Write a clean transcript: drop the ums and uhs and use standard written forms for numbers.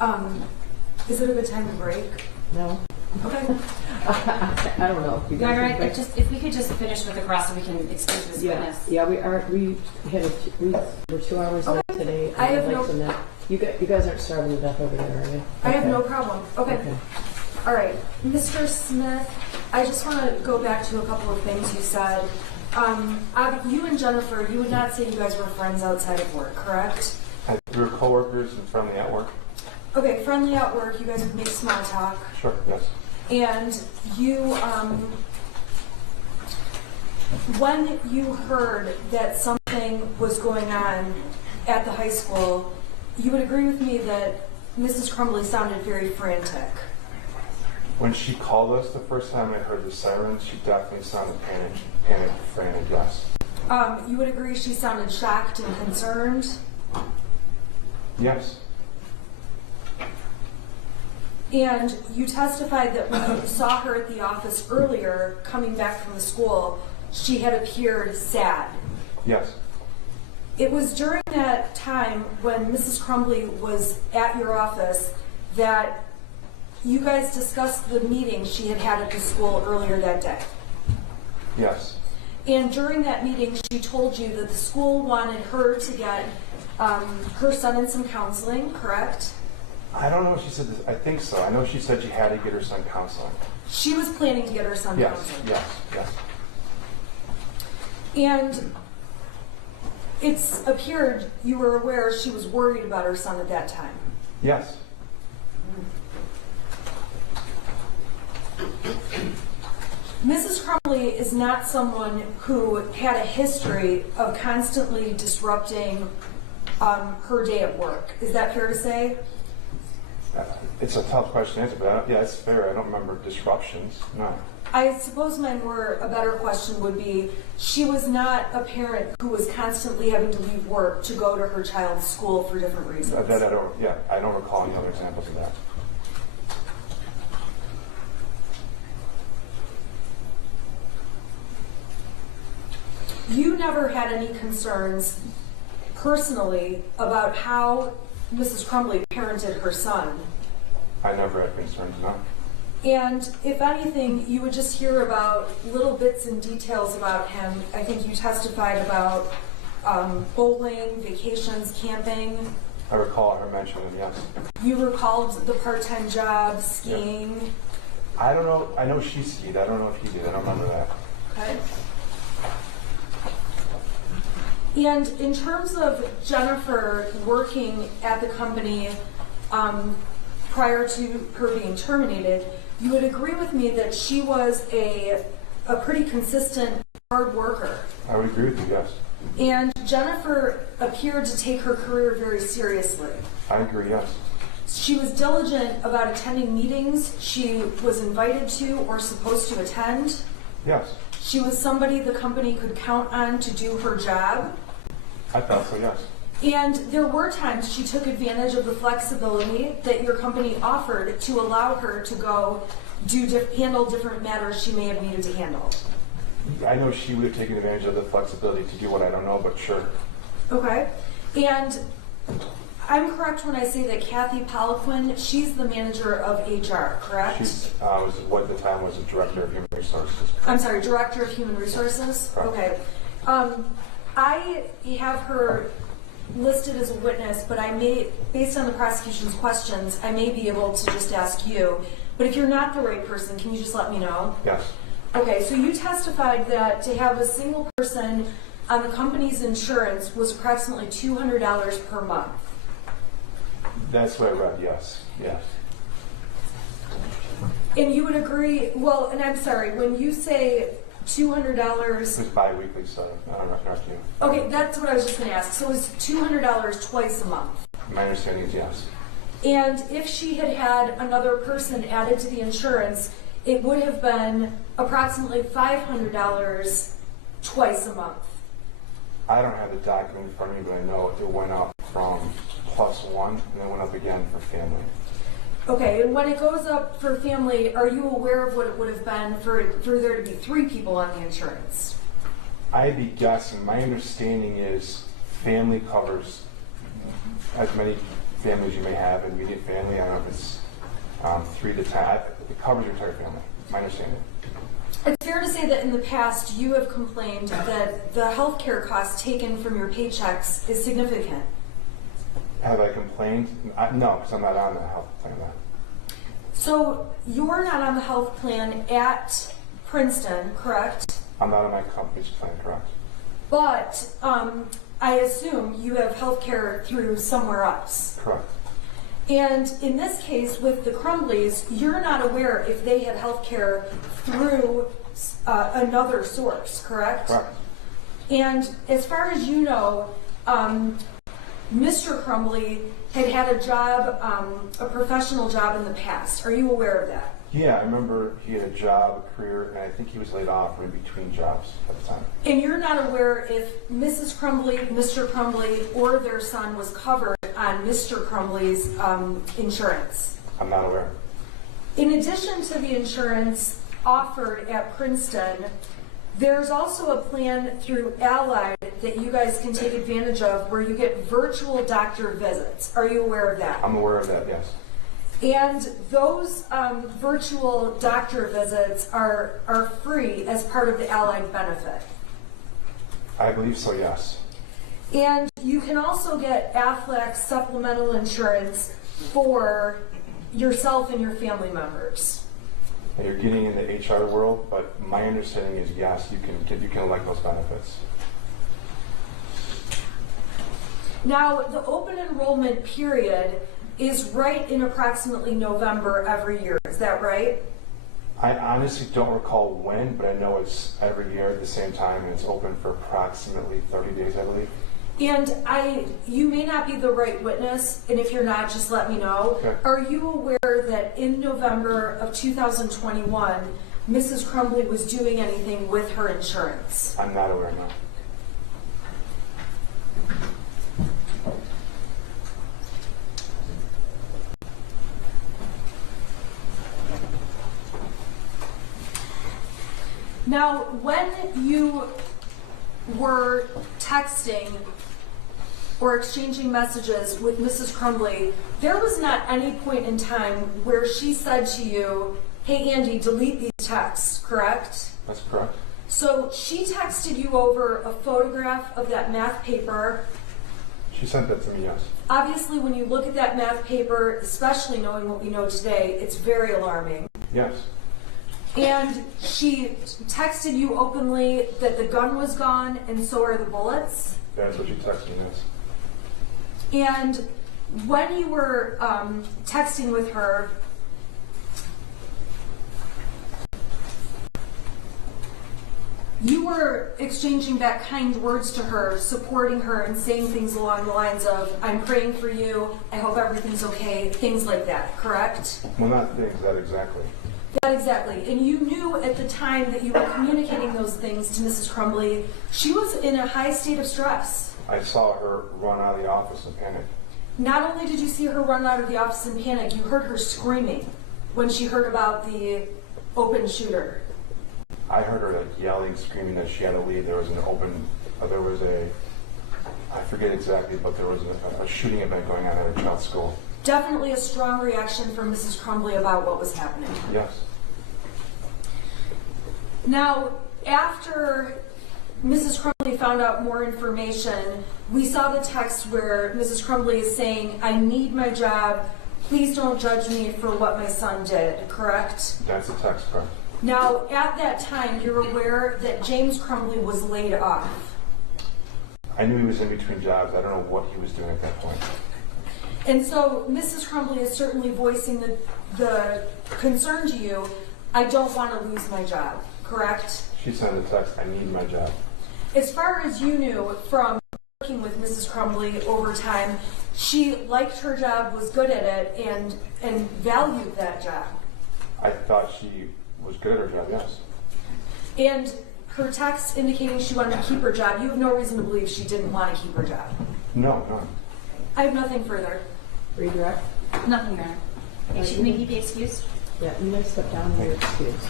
Is it a good time to break? No. Okay. I don't know. If you guys Margaret, if we could just finish with the cross so we can excuse this witness. Yeah, we were 2 hours late today. I have You guys aren't starving to death over there, are you? I have no problem. Okay. All right. Mr. Smith, I just want to go back to a couple of things you said. You and Jennifer, you would not say you guys were friends outside of work, correct? We were coworkers and friendly at work. Okay, friendly at work, you guys would make small talk. Sure, yes. And you, when you heard that something was going on at the high school, you would agree with me that Mrs. Crumbley sounded very frantic. When she called us the first time I heard the sirens, she definitely sounded panicked, frantic, yes. You would agree she sounded shocked and concerned? Yes. And you testified that when you saw her at the office earlier, coming back from the school, she had appeared sad. Yes. It was during that time when Mrs. Crumbley was at your office that you guys discussed the meeting she had had at the school earlier that day. Yes. And during that meeting, she told you that the school wanted her to get her son in some counseling, correct? I don't know if she said this. I think so. I know she said she had to get her son counseling. She was planning to get her son counseling. Yes. And it's appeared you were aware she was worried about her son at that time. Yes. Mrs. Crumbley is not someone who had a history of constantly disrupting her day at work. Is that fair to say? It's a tough question to answer, but yeah, it's fair. I don't remember disruptions. No. I suppose a better question would be, she was not a parent who was constantly having to leave work to go to her child's school for different reasons. I don't recall any other examples of that. You never had any concerns personally about how Mrs. Crumbley parented her son. I never had concerns, no. And if anything, you would just hear about little bits and details about him. I think you testified about bowling, vacations, camping. I recall her mentioning them, yes. You recalled the part-time job, skiing. Yeah. I don't know. I know she skied. I don't know if he did. I don't remember that. Okay. And in terms of Jennifer working at the company prior to her being terminated, you would agree with me that she was a pretty consistent hard worker. I would agree with you, yes. And Jennifer appeared to take her career very seriously. I agree, yes. She was diligent about attending meetings she was invited to or supposed to attend. Yes. She was somebody the company could count on to do her job. I thought so, yes. And there were times she took advantage of the flexibility that your company offered to allow her to go handle different matters she may have needed to handle. I know she would have taken advantage of the flexibility to do what I don't know, but sure. Okay. And I'm correct when I say that Kathy Poliquin, she's the manager of HR, correct? She's what at the time was the director of human resources. I'm sorry, director of human resources? Correct. Okay. I have her listed as a witness, but I may, based on the prosecution's questions, I may be able to just ask you. But if you're not the right person, can you just let me know? Yes. Okay, so you testified that to have a single person on the company's insurance was approximately $200 per month. That's what I read, yes. Yes. And you would agree, well, and I'm sorry, when you say $200... It was bi-weekly, so I'm not asking you. Okay, that's what I was just going to ask. So it was $200 twice a month. My understanding is yes. And if she had had another person added to the insurance, it would have been approximately $500 twice a month. I don't have the document in front of me, but I know it went up from +1 and then went up again for family. Okay, and when it goes up for family, are you aware of what it would have been for there to be 3 people on the insurance? I'd be guessing. My understanding is family covers as many families you may have, immediate family. I don't know if it's 3 to 10. It covers your entire family, my understanding. It's fair to say that in the past you have complained that the healthcare costs taken from your paychecks is significant. Have I complained? No, because I'm not on the health plan now. So you're not on the health plan at Princeton, correct? I'm not on my company's plan, correct? But I assume you have health care through somewhere else. Correct. And in this case, with the Crumbleys, you're not aware if they had health care through another source, correct? Correct. And as far as you know, Mr. Crumbley had a job, a professional job in the past. Are you aware of that? Yeah, I remember he had a job, a career, and I think he was laid off or in between jobs at the time. And you're not aware if Mrs. Crumbley, Mr. Crumbley, or their son was covered on Mr. Crumbley's insurance? I'm not aware. In addition to the insurance offered at Princeton, there's also a plan through Allied that you guys can take advantage of where you get virtual doctor visits. Are you aware of that? I'm aware of that, yes. And those virtual doctor visits are free as part of the Allied benefit. I believe so, yes. And you can also get Aflac supplemental insurance for yourself and your family members. And you're getting in the HR world, but my understanding is yes, you can elect those benefits. Now, the open enrollment period is right in approximately November every year. Is that right? I honestly don't recall when, but I know it's every year at the same time, and it's open for approximately 30 days, I believe. And you may not be the right witness, and if you're not, just let me know. Okay. Are you aware that in November of 2021, Mrs. Crumbley was doing anything with her insurance? I'm not aware, no. Now, when you were texting or exchanging messages with Mrs. Crumbley, there was not any point in time where she said to you, "Hey Andy, delete these texts," correct? That's correct. So she texted you over a photograph of that math paper. She sent that to me, yes. Obviously, when you look at that math paper, especially knowing what we know today, it's very alarming. Yes. And she texted you openly that the gun was gone and so are the bullets. That's what she texted me, yes. And when you were texting with her, you were exchanging back kind words to her, supporting her and saying things along the lines of, "I'm praying for you, I hope everything's okay," things like that, correct? Well, not things, that exactly. That exactly. And you knew at the time that you were communicating those things to Mrs. Crumbley, she was in a high state of stress. I saw her run out of the office in panic. Not only did you see her run out of the office in panic, you heard her screaming when she heard about the open shooter. I heard her yelling, screaming that she had to leave. There was I forget exactly, but there was a shooting event going on at her child's school. Definitely a strong reaction from Mrs. Crumbley about what was happening. Yes. Now, after Mrs. Crumbley found out more information, we saw the text where Mrs. Crumbley is saying, "I need my job. Please don't judge me for what my son did," correct? That's the text, correct. Now, at that time, you're aware that James Crumbley was laid off. I knew he was in between jobs. I don't know what he was doing at that point. And so Mrs. Crumbley is certainly voicing the concern to you, "I don't want to lose my job," correct? She sent a text, "I need my job." As far as you knew from working with Mrs. Crumbley over time, she liked her job, was good at it, and valued that job. I thought she was good at her job, yes. And her text indicating she wanted to keep her job, you have no reason to believe she didn't want to keep her job. No, no. I have nothing further. Redirect? Nothing, Your Honor. May he be excused? Yeah, you may step down and you're excused.